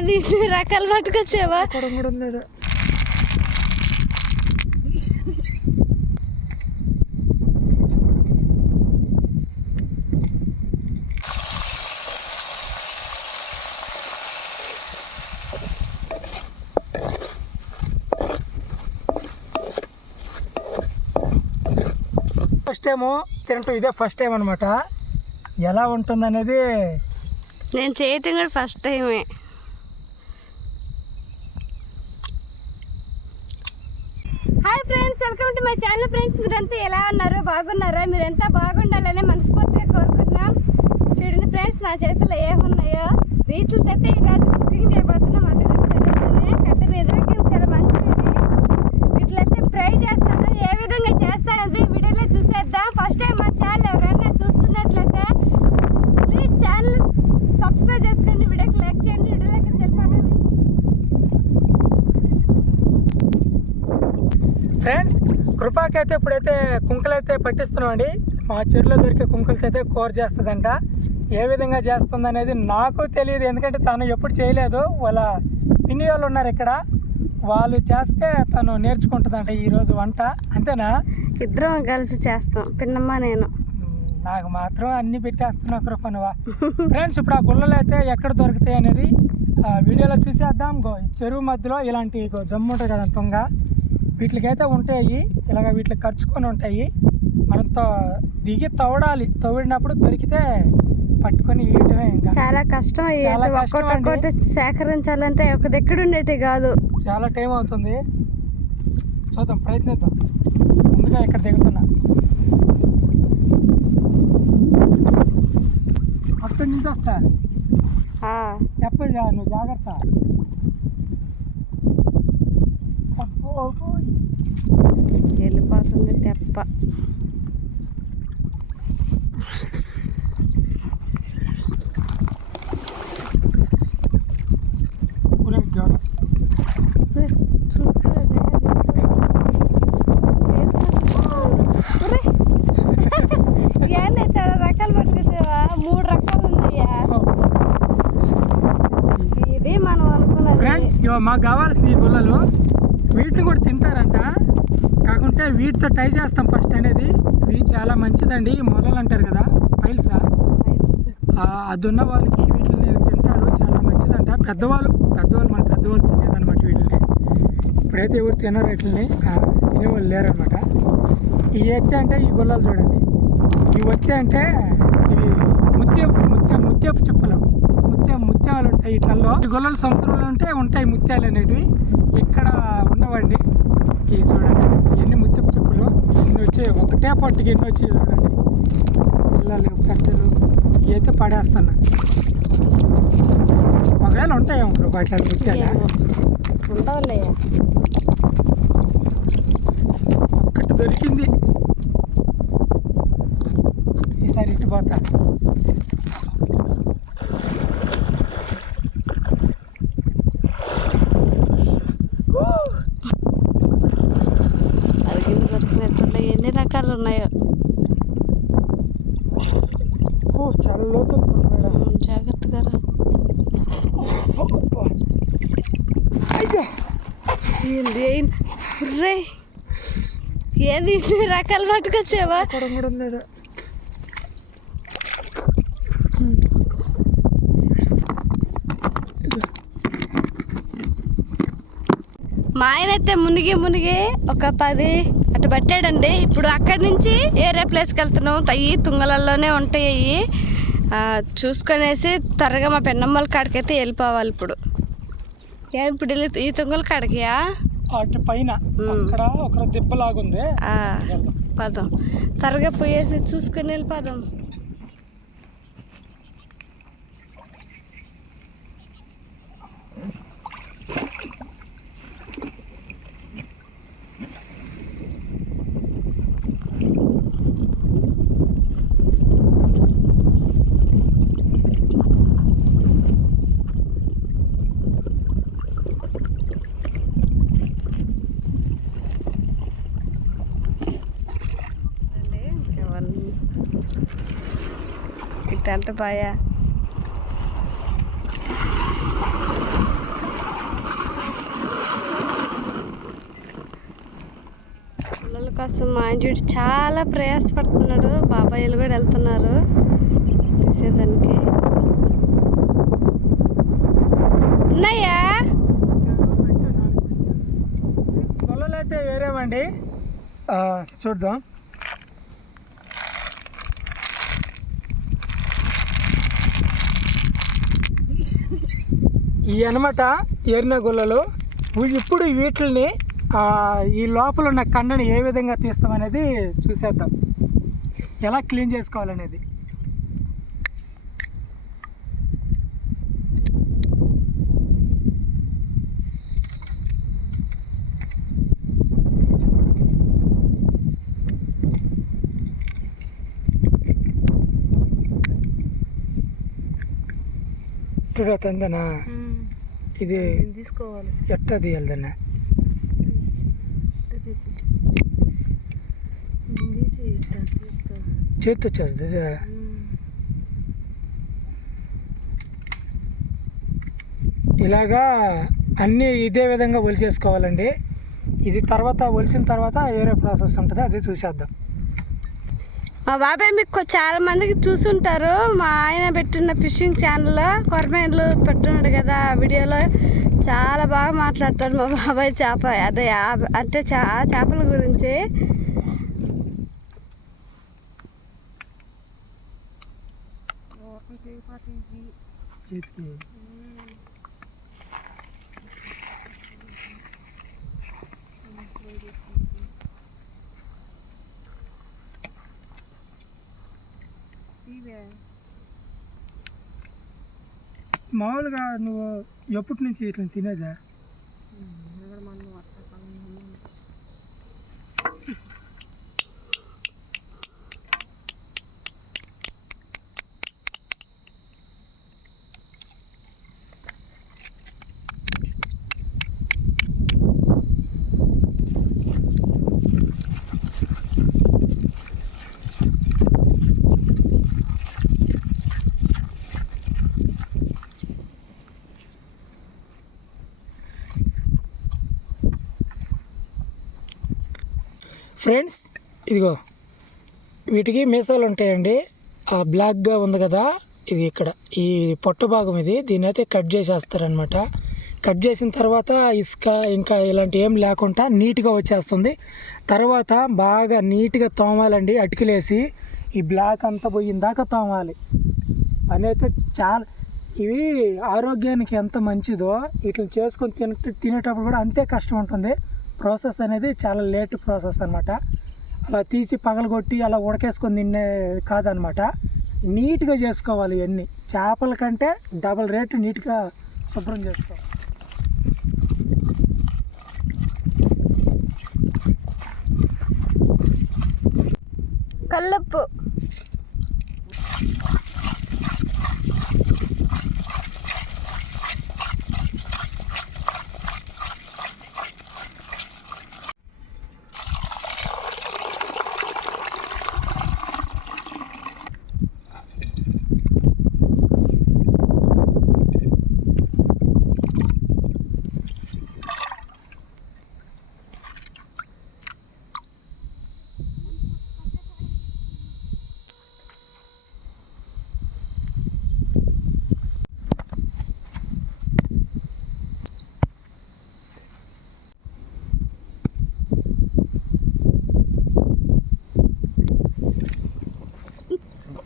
ఏది ఇన్ని రకాలు పట్టుకొచ్చావా. ఫస్ట్ టైము తినటం ఇదే ఫస్ట్ టైం అనమాట ఎలా ఉంటుంది అనేది నేను చేయటం కూడా ఫస్ట్ టైమే hi friends welcome to my channel friends మీరంతా ఎలా ఉన్నారు బాగున్నారా? మీరంతా బాగుండాలని మనస్ఫూర్తిగా కోరుకుంటున్నాం. చూడండి ఫ్రెండ్స్ నా చేతిలో ఏమున్నాయో? వీటితో అయితే ఈరోజు కుకింగ్ చేయబోతున్నాం. అది కూడా కట్ట మీద చాలా మంచివి వీటిలైతే ఫ్రై చేస్తాను. ఏ విధంగా చేస్తానది వీడియోలో చూసేద్దాం. ఫస్ట్ టైం మా ఛానల్ ఎవరైనా చూస్తున్నట్లయితే ప్లీజ్ ఛానల్ సబ్స్క్రైబ్ చేసుకోండి. వీడియోకి లైక్ చేయండి. వీడియోలోకి తెలిపాలి ఫ్రెండ్స్ కృపాకి అయితే ఇప్పుడైతే కుంకలు అయితే పట్టిస్తున్నామండి. మా చెరువులో దొరికే కుంకులతో అయితే కూర చేస్తుందంట. ఏ విధంగా చేస్తుంది అనేది నాకు తెలియదు. ఎందుకంటే తను ఎప్పుడు చేయలేదు. వాళ్ళ పిన్ని వాళ్ళు ఉన్నారు ఇక్కడ. వాళ్ళు చేస్తే తను నేర్చుకుంటుందంట ఈరోజు వంట. అంతేనా? ఇద్దరం కలిసి చేస్తాం. పిన్నమ్మ నేను. నాకు మాత్రం అన్ని పెట్టేస్తున్నా కృప నువ్వా ఫ్రెండ్స్ ఇప్పుడు ఆ గుల్లలు అయితే ఎక్కడ దొరుకుతాయి అనేది ఆ వీడియోలో చూసేద్దాం. గో చెరువు మధ్యలో ఇలాంటి జమ్ము ఉంటుంది కదా తుంగ. వీటికైతే ఉంటాయి. ఇలాగ వీటికి ఖర్చుకొని ఉంటాయి. మనం తో- దిగి తవ్వడాలి. తవ్విడినప్పుడు దొరికితే పట్టుకొని వేయటమే ఇంకా. చాలా కష్టం ఒక్కొక్కటి సేకరించాలంటే ఒక దగ్గర ఉండేటి కాదు. చాలా టైం అవుతుంది. చూద్దాం ప్రయత్నిద్దాం. ముందుగా ఇక్కడ దిగుతున్నా. అక్కడి నుంచి వస్తా. చెప్పదు నువ్వు జాగ్రత్త అబ్బో, అబ్బో. వెళ్ళిపోతుంది తెప్ప ఊరే గోడ. ఏంటి చాలా రకాలు పట్టుకొచ్చావా మూడు రకాలు ఉన్నాయా ఇది మనం అనుకున్నది ఫ్రెండ్స్ ఇగో మాకు కావాల్సింది ఈ గుల్లలు వీటిని కూడా తింటారంట. కాకుంటే వీటితో ట్రై చేస్తాం ఫస్ట్ అనేది. ఇవి చాలా మంచిదండి. మొలలు అంటారు కదా పైల్సా. అది ఉన్న వాళ్ళకి వీటిని తింటారు. చాలా మంచిదంట. పెద్దవాళ్ళు పెద్దవాళ్ళు మన పెద్దవాళ్ళు తినేదన్నమాట వీటిని. ఇప్పుడైతే ఎవరు తినరు వీటిని. తినేవాళ్ళు లేరనమాట ఇవి వచ్చాయంటే ఈ గుల్లలు చూడండి. ఇవి వచ్చాయంటే ఇవి ముత్యపు ముత్యం ముత్యపు చెప్పలు. ముత్యం ముత్యాలు ఉంటాయి ఇట్లలో ఈ గుల్లలు సముద్రంలో ఉంటే ఉంటాయి ముత్యాలు అనేటివి. ఇక్కడ ఉండవండి ఇవి చూడండి ఇవన్నీ ముత్యపు చెప్పులు. ఎన్ని వచ్చాయి ఒకటే పట్టుకి ఎన్ని వచ్చాయి చూడండి. పిల్లలు పెద్దలు అయితే పడేస్తున్నా. ఒకవేళ ఉంటాయి ఒకరు బయట ఒక్కటి దొరికింది. ఈసారి ఇటు పోతా అది కింద దొరికినట్టుండే ఎన్ని రకాలు ఉన్నాయో చాలా జాగ్రత్తగా ఏంది ఏంది? రే ఏది? ఇన్ని రకాలు పట్టుకొచ్చావా. మా ఆయన అయితే మునిగి మునిగి ఒక పది అటు పట్టాడండి. ఇప్పుడు అక్కడి నుంచి వేరే ప్లేస్కి వెళ్తున్నాం. అయ్యి తుంగలల్లోనే ఉంటాయి. చూసుకొనేసి త్వరగా మా పెన్నమ్మల కాడికైతే వెళ్ళిపోవాలి ఇప్పుడు. ఏ ఇప్పుడు వెళ్ళి ఈ తుంగల కాడికియా అటు పైన. అక్కడ ఒక దిబ్బలాగుంది. పదం. త్వరగా పోయేసి చూసుకొని వెళ్ళిపోదాం. తెల్లపాయ పిల్లల కోసం మా ఇంటి చాలా ప్రయాసపడుతున్నాడు. బాబాయ్యలు కూడా వెళ్తున్నారు. తీసేదానికి. ఉన్నాయా? పొలాలు చూద్దాం. ఈ అనమాట ఏరిన గుల్లలు ఇప్పుడు వీటిని ఈ లోపల ఉన్న కండని ఏ విధంగా తీస్తామనేది చూసేద్దాం. ఎలా క్లీన్ చేసుకోవాలనేది. చూడతందనా ఇది తీసుకోవాలి. ఎట్ట తీయాలదన్న చేతి వచ్చేస్తుంది. ఇలాగా అన్నీ ఇదే విధంగా ఒలిసేసుకోవాలండి. ఇది తర్వాత ఒలిసిన తర్వాత వేరే ప్రాసెస్ ఉంటుంది అది చూసేద్దాం. మా బాబాయ్ మీకు చాలా మందికి చూసుంటారు. మా ఆయన పెట్టిన ఫిషింగ్ ఛానల్ కొరమేన్లు పెట్టున్నాడు కదా ఆ వీడియోలో. చాలా బాగా మాట్లాడతాడు మా బాబాయ్ చేప. అదే అంటే చా ఆ చేపల గురించి. చేతికి. మామూలుగా నువ్వు ఎప్పటి నుంచి ఇట్లా తినేదా? ఫ్రెండ్స్ ఇదిగో వీటికి మీసాలు ఉంటాయండి. ఆ బ్లాక్గా ఉంది కదా ఇది ఇక్కడ ఈ పొట్ట భాగం ఇది. దీని అయితే కట్ చేసేస్తారనమాట కట్ చేసిన తర్వాత ఇసుక ఇంకా ఇలాంటి ఏం లేకుండా నీట్గా వచ్చేస్తుంది. తర్వాత బాగా నీట్గా తోమాలండి అటుకులేసి. ఈ బ్లాక్ అంతా పోయిన దాకా తోమాలి. పని అయితే చాలా ఇవి ఆరోగ్యానికి ఎంత మంచిదో ఇట్లా చేసుకొని తిన తినేటప్పుడు కూడా అంతే కష్టం ఉంటుంది. ప్రాసెస్ అనేది చాలా లేట్ ప్రాసెస్ అనమాట అలా తీసి పగలగొట్టి అలా ఉడకేసుకొని తినే కాదనమాట నీట్గా చేసుకోవాలి ఇవన్నీ చేపల కంటే డబల్ రేటు నీట్గా శుభ్రం చేసుకోవాలి. కళ్ళప్పు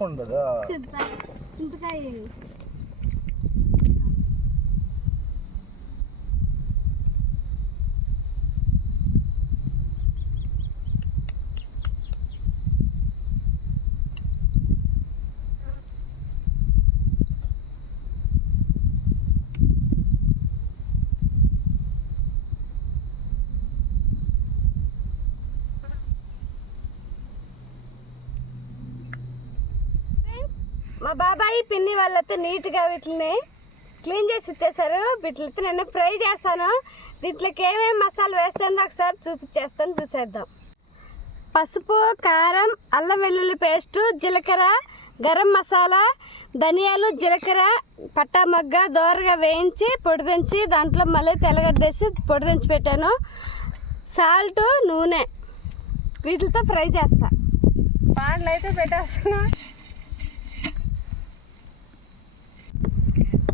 చింతకాయ మా బాబాయి పిన్ని వాళ్ళైతే నీట్గా వీటిని క్లీన్ చేసి ఇచ్చేసారు వీటితో నేను ఫ్రై చేస్తాను. దీంట్లోకి ఏమేమి మసాలా వేస్తుందో ఒకసారి చూపించేస్తాను చూసేద్దాం. పసుపు కారం అల్లం వెల్లుల్లి పేస్టు జీలకర్ర గరం మసాలా ధనియాలు జీలకర్ర పట్టామగ్గ దోరగా వేయించి పొడిదించి దాంట్లో మళ్ళీ తెల్లగడ్డేసి పొడిదించి పెట్టాను. సాల్ట్ నూనె వీటితో ఫ్రై చేస్తా. బాండ్లు అయితే పెట్టేస్తున్నా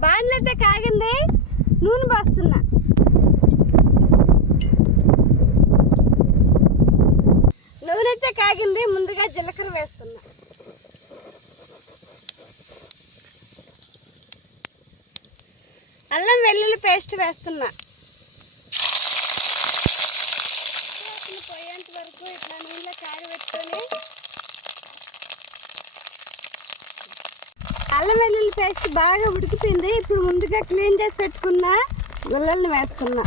బాండ్లైతే అయితే కాగింది నూనె పోస్తున్నా. నూనె అయితే కాగింది ముందుగా జీలకర్ర వేస్తున్నా. అల్లం వెల్లుల్లి పేస్ట్ వేస్తున్నా. పేస్ట్ బాగా ఉడికిపోయింది. ఇప్పుడు ముందుగా క్లీన్ చేసి పెట్టుకున్న గుల్లల్ని వేసుకున్నా.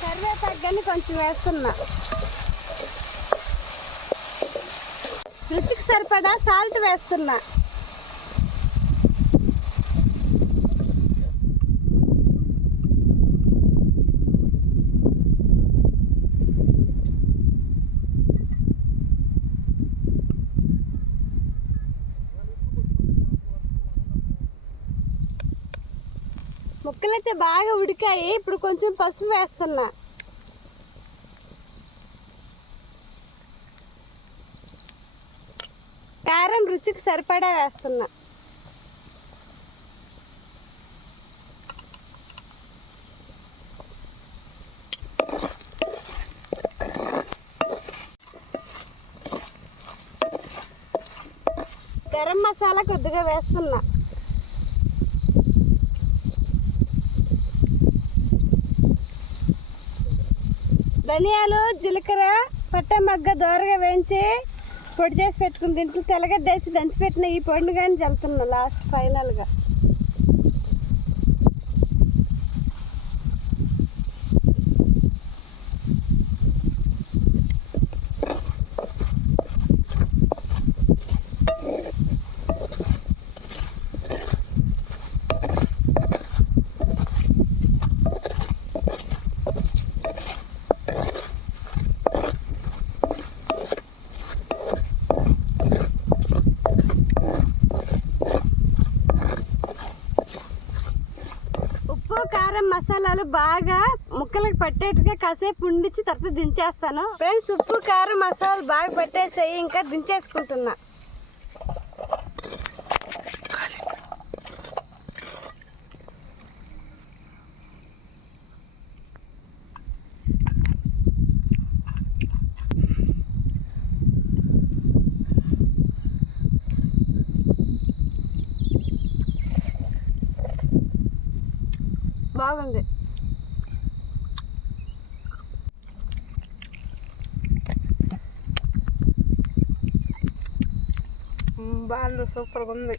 కరివేపాకు కొంచెం వేస్తున్నా రుచికి సరిపడా సాల్ట్ వేస్తున్నా అయితే బాగా ఉడికాయి. ఇప్పుడు కొంచెం పసుపు వేస్తున్నా. కారం రుచికి సరిపడా వేస్తున్నా. గరం మసాలా కొద్దిగా వేస్తున్నా. ధనియాలు జీలకర్ర పట్ట మగ్గ దోరగా వేయించి పొడి చేసి పెట్టుకుని దీంట్లో తెల్లగడ్డ వేసి దంచిపెట్టిన ఈ పొడిని కానీ చల్లుతున్నా లాస్ట్ ఫైనల్గా. ఉప్పు కారం మసాలాలు బాగా ముక్కలకు పట్టేట్టుగా కాసేపు ఉండిచ్చి తర్వాత దించేస్తాను. ఫ్రెండ్స్ ఉప్పు కారం మసాలాలు బాగా పట్టేసాయి. ఇంకా దించేసుకుంటున్నా. బాగుంది. బాగుంది సూపర్గా ఉంది.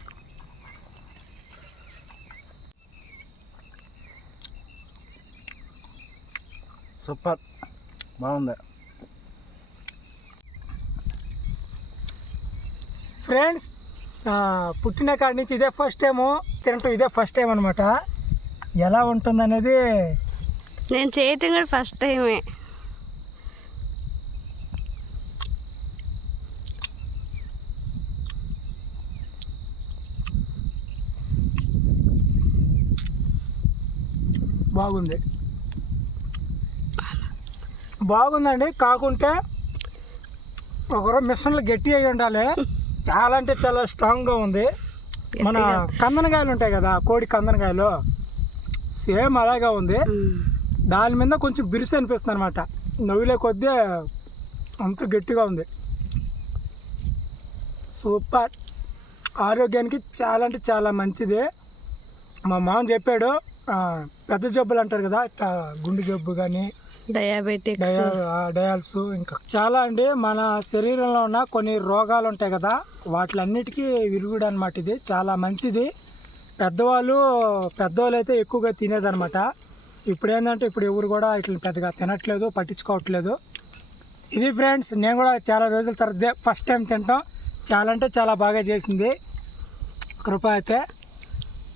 సూపర్ బాగుంది. ఫ్రెండ్స్ పుట్టిన కాడి నుంచి ఇదే ఫస్ట్ టైము తినటం ఇదే ఫస్ట్ టైం అనమాట ఎలా ఉంటుందనేది నేను చేయటం కూడా ఫస్ట్ టైమే బాగుంది. బాగుందండి కాకుంటే ఒకరు మిషన్లు గట్టి అయి ఉండాలి. చాలా అంటే చాలా స్ట్రాంగ్గా ఉంది. మన కందనకాయలు ఉంటాయి కదా కోడి కందనకాయలు. సేమ్ అలాగే ఉంది. దాని మీద కొంచెం బిరుసు అనిపిస్తుంది అనమాట నవ్వులే కొద్దీ అంత గట్టిగా ఉంది. సూపర్. ఆరోగ్యానికి చాలా అంటే చాలా మంచిది. మా మామ చెప్పాడు పెద్ద జబ్బులు అంటారు కదా ఇట్లా గుండె జబ్బు కానీ డయాబెటిక్స్ డయా డయాల్స్ ఇంకా చాలా అండి. మన శరీరంలో ఉన్న కొన్ని రోగాలు ఉంటాయి కదా వాటిలన్నిటికీ విరుగుడు అనమాట ఇది. చాలా మంచిది. పెద్దవాళ్ళు పెద్దవాళ్ళు అయితే ఎక్కువగా తినేదన్నమాట. ఇప్పుడు ఏంటంటే ఇప్పుడు ఎవరు కూడా ఇట్లా పెద్దగా తినట్లేదు పట్టించుకోవట్లేదు. ఇది ఫ్రెండ్స్ నేను కూడా చాలా రోజుల తర్వాత ఫస్ట్ టైం తింటాం. చాలా అంటే చాలా బాగా చేసింది. కృప అయితే.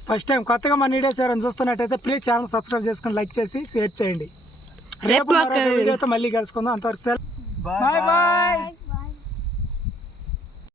ఫస్ట్ టైం కొత్తగా మన వీడియోస్ ఎవరైనా చూస్తున్నట్టయితే ప్లీజ్ ఛానల్ సబ్స్క్రైబ్ చేసుకొని లైక్ చేసి షేర్ చేయండి. రేపు వీడియోతో మళ్ళీ కలుసుకుందాం. అంతవరకు బాయ్. బాయ్.